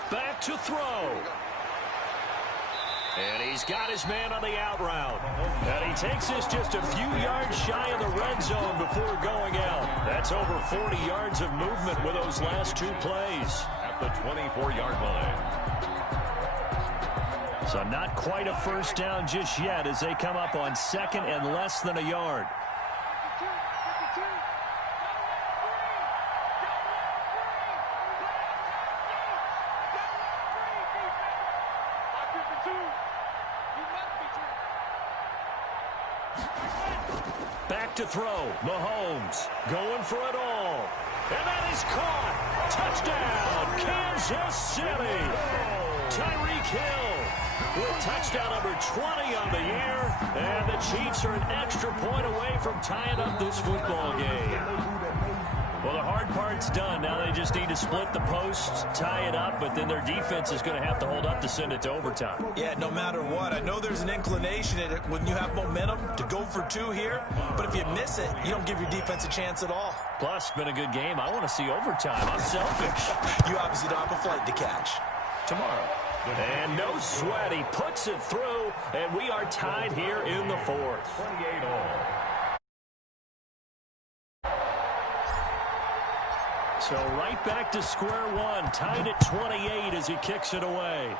Back to throw. And he's got his man on the out route. And he takes this just a few yards shy of the red zone before going out. That's over 40 yards of movement with those last two plays. At the 24-yard line. So not quite a first down just yet as they come up on second and less than a yard. Back to throw. Mahomes going for it all. And that is caught. Touchdown, Kansas City. Tyreek Hill with touchdown number 20 on the year. And the Chiefs are an extra point away from tying up this football game. Well, the hard part's done. Now they just need to split the posts, tie it up, but then their defense is going to have to hold up to send it to overtime. Yeah, no matter what. I know there's an inclination in it when you have momentum to go for two here, but if you miss it, you don't give your defense a chance at all. Plus, been a good game. I want to see overtime. I'm selfish. You obviously don't have a flight to catch. Tomorrow. And no sweat. He puts it through, and we are tied here in the fourth. 28 all. So right back to square one, tied at 28 as he kicks it away.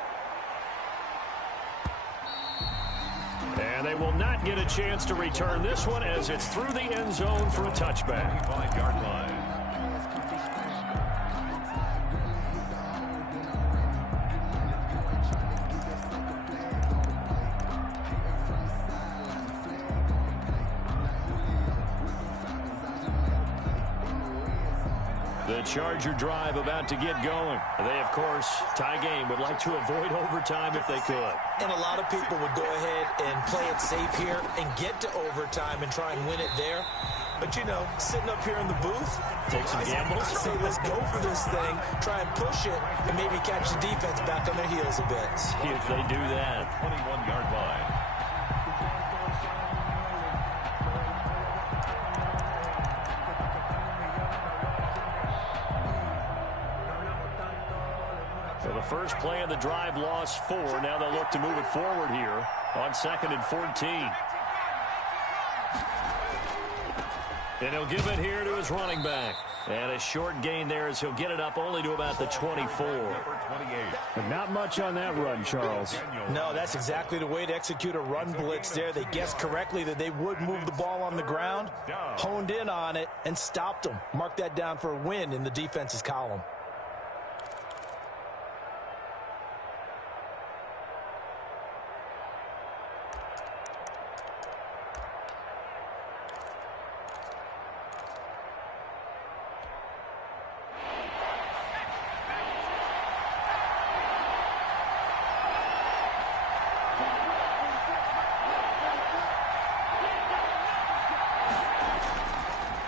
And they will not get a chance to return this one as it's through the end zone for a touchback. 25-yard line. The Charger drive about to get going. They, of course, tie game, would like to avoid overtime if they could. And a lot of people would go ahead and play it safe here and get to overtime and try and win it there. But, you know, sitting up here in the booth, take some gambles. I say let's go for this thing, try and push it, and maybe catch the defense back on their heels a bit. See if they do that. 21-yard line. So the first play of the drive lost 4. Now they'll look to move it forward here on 2nd and 14. And he'll give it here to his running back. And a short gain there as he'll get it up only to about the 24. But not much on that run, Charles. No, that's exactly the way to execute a run blitz there. They guessed correctly that they would move the ball on the ground, honed in on it, and stopped them. Mark that down for a win in the defense's column.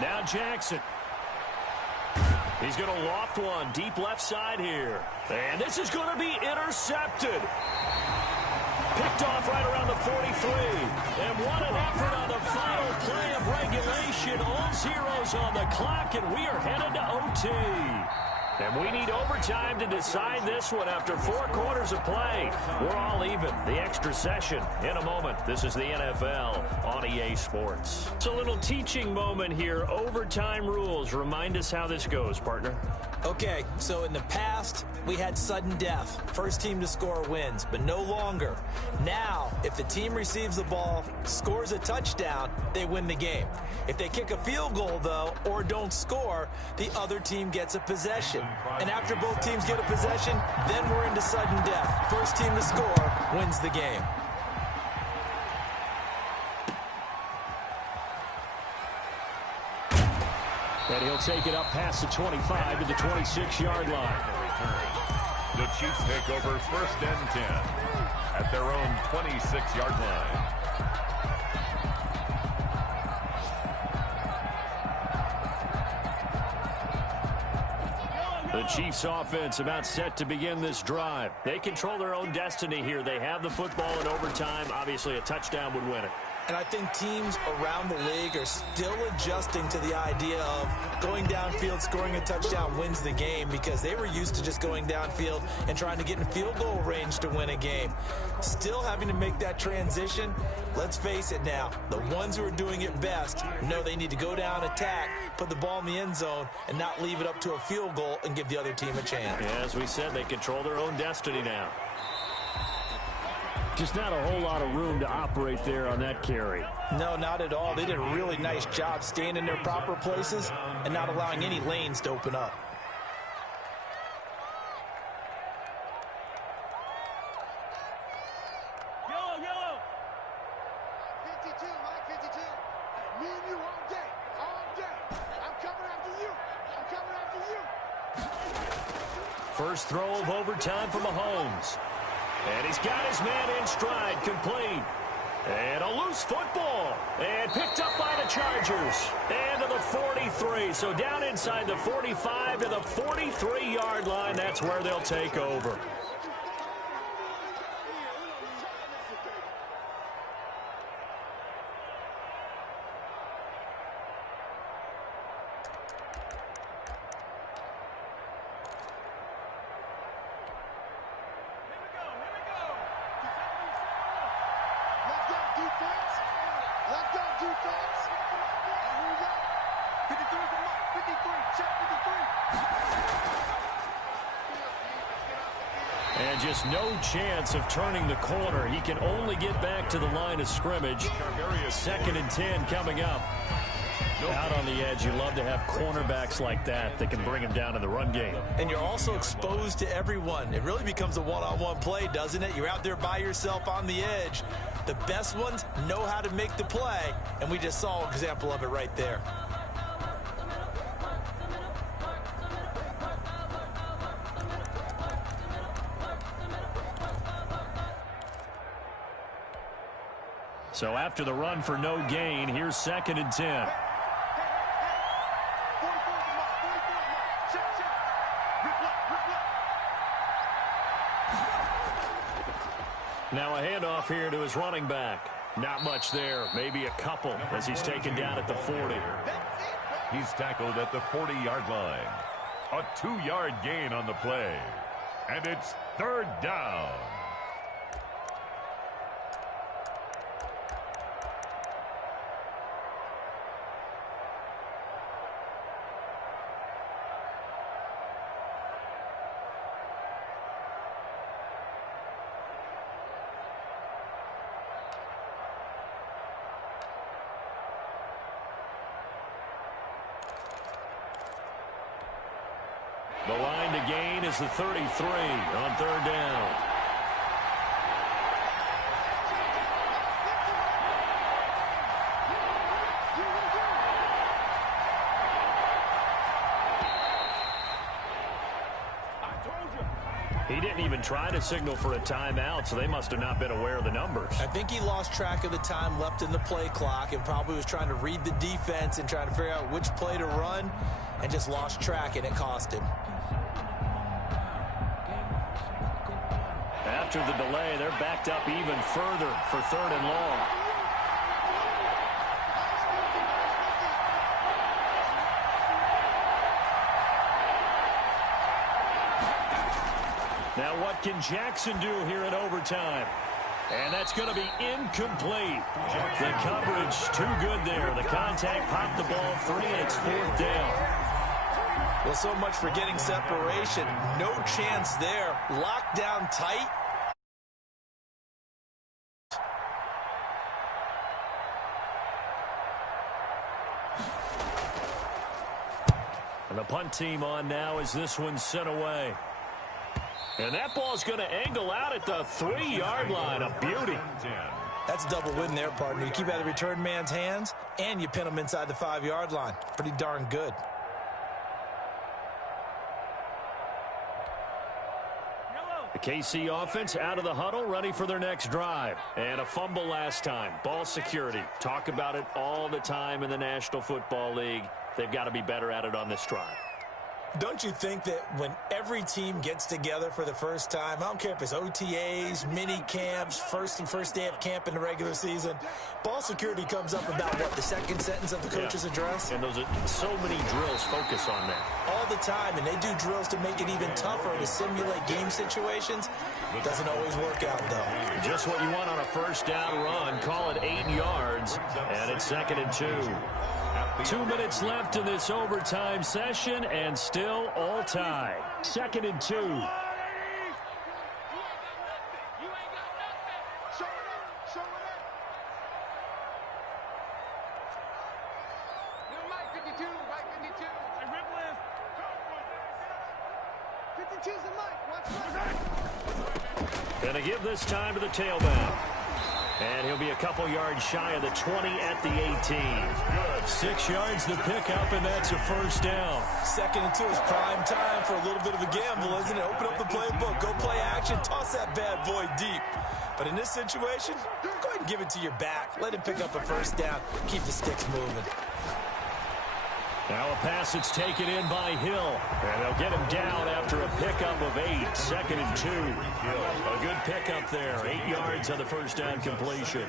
Now Jackson. He's going to loft one deep left side here. And this is going to be intercepted. Picked off right around the 43. And what an effort on the final play of regulation. All zeros on the clock, and we are headed to OT. And we need overtime to decide this one after 4 quarters of play. We're all even. The extra session in a moment. This is the NFL on EA Sports. It's a little teaching moment here. Overtime rules. Remind us how this goes, partner. Okay, so in the past, we had sudden death. First team to score wins, but no longer. Now, if the team receives the ball, scores a touchdown, they win the game. If they kick a field goal, though, or don't score, the other team gets a possession. And after both teams get a possession, then we're into sudden death. First team to score wins the game. And he'll take it up past the 25 to the 26-yard line. The Chiefs take over 1st and 10 at their own 26-yard line. The Chiefs offense about set to begin this drive. They control their own destiny here. They have the football in overtime. Obviously, a touchdown would win it. And I think teams around the league are still adjusting to the idea of going downfield, scoring a touchdown wins the game, because they were used to just going downfield and trying to get in field goal range to win a game. Still having to make that transition. Let's face it now, the ones who are doing it best know they need to go down, attack, put the ball in the end zone, and not leave it up to a field goal and give the other team a chance. Yeah, as we said, they control their own destiny now. Just not a whole lot of room to operate there on that carry. No, not at all. They did a really nice job staying in their proper places and not allowing any lanes to open up. Yellow. 52, Mike, 52. Me and you all day. I'm coming after you. First throw of overtime for Mahomes. And he's got his man in stride, complete. And a loose football. And picked up by the Chargers. And to the 43. So down inside the 45 to the 43-yard line. That's where they'll take over. And just no chance of turning the corner. He can only get back to the line of scrimmage. 2nd and 10 coming up. Out on the edge, you love to have cornerbacks like that can bring him down in the run game. And you're also exposed to everyone. It really becomes a one-on-one play, doesn't it? You're out there by yourself on the edge. The best ones know how to make the play, and we just saw an example of it right there. So after the run for no gain, here's 2nd and 10. Now a handoff here to his running back. Not much there, maybe a couple as he's taken down at the 40. He's tackled at the 40-yard line. A 2-yard gain on the play. And it's 3rd down. The line to gain is the 33 on 3rd down. He didn't even try to signal for a timeout, so they must have not been aware of the numbers. I think he lost track of the time left in the play clock and probably was trying to read the defense and trying to figure out which play to run and just lost track, and it cost him. after the delay. They're backed up even further for 3rd and long. Now what can Jackson do here in overtime? And that's going to be incomplete. The coverage too good there. The contact popped the ball free, and it's 4th down. Well, so much for getting separation. No chance there. Locked down tight. And the punt team on now as this one's sent away. And that ball's going to angle out at the 3-yard line. A beauty. That's a double win there, partner. You keep out of the return man's hands, and you pin him inside the 5-yard line. Pretty darn good. The KC offense out of the huddle, ready for their next drive. And a fumble last time. Ball security. Talk about it all the time in the National Football League. They've got to be better at it on this drive. Don't you think that when every team gets together for the first time, I don't care if it's OTAs, mini camps, first day of camp in the regular season, ball security comes up about what, the second sentence of the coach's address? And those are so many drills focus on that. All the time, and they do drills to make it even tougher to simulate game situations. Doesn't always work out, though. Just what you want on a first down run. Call it 8 yards, and it's 2nd and 2. 2 minutes left in this overtime session, and still all tied. 2nd and 2. Gonna give this time to the tailback. And he'll be a couple yards shy of the 20 at the 18. 6 yards the pickup, and that's a first down. 2nd and 2 is prime time for a little bit of a gamble, isn't it? Open up the playbook, go play action, toss that bad boy deep. But in this situation, go ahead and give it to your back. Let him pick up a first down. Keep the sticks moving. Now a pass that's taken in by Hill. And they'll get him down after a pickup of 8. 2nd and 2. A good pickup there. 8 yards on the first down completion.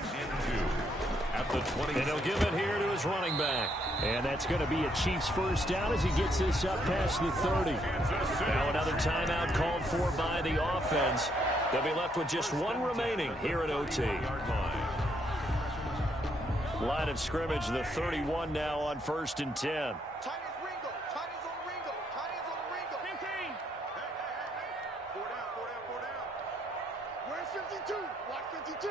At the 20. And he'll give it here to his running back. And that's going to be a Chiefs first down as he gets this up past the 30. Now another timeout called for by the offense. They'll be left with just one remaining here at OT. Line of scrimmage, the 31 now on 1st and 10. Tight is Ringo. Tight is on Ringo. Tight is on Ringo. 15. Hey. 4 down. Where's 52? Watch 52.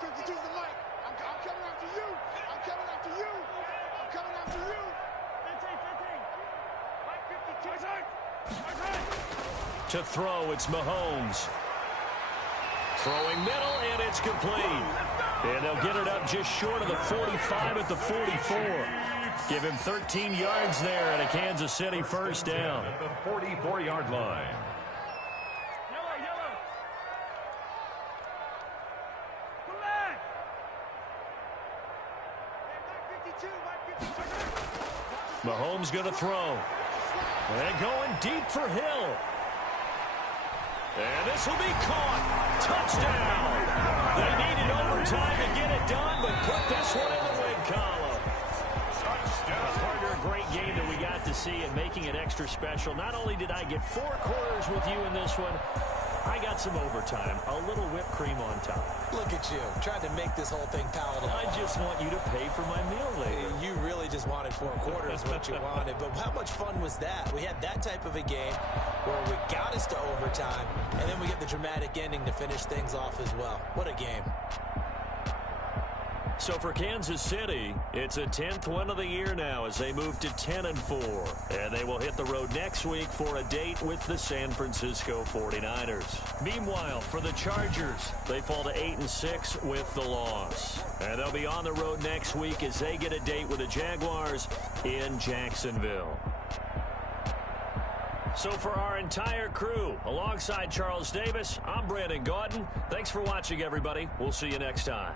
52's the mic. I'm coming after you. I'm coming after you. I'm coming after you. 15. Mike 52. To throw, it's Mahomes. Throwing middle, and it's complete. And they'll get it up just short of the 45 at the 44. Give him 13 yards there and a Kansas City first down. At the 44-yard line. Yellow. Come back. Mike 52. Mahomes going to throw. And going deep for Hill. And this will be caught. Touchdown. They needed overtime to get it done, but put this one in the win column. Partner, a great game that we got to see and making it extra special. Not only did I get 4 quarters with you in this one, I got some overtime. A little whipped cream on top. Look at you, trying to make this whole thing palatable. I just want you to pay for my meal later. You really just wanted 4 quarters, what you wanted. But how much fun was that? We had that type of a game where we got us to overtime, and then we get the dramatic ending to finish things off as well. What a game. So for Kansas City, it's a 10th win of the year now as they move to 10-4. And they will hit the road next week for a date with the San Francisco 49ers. Meanwhile, for the Chargers, they fall to 8-6 with the loss. And they'll be on the road next week as they get a date with the Jaguars in Jacksonville. So for our entire crew, alongside Charles Davis, I'm Brandon Gaudin. Thanks for watching, everybody. We'll see you next time.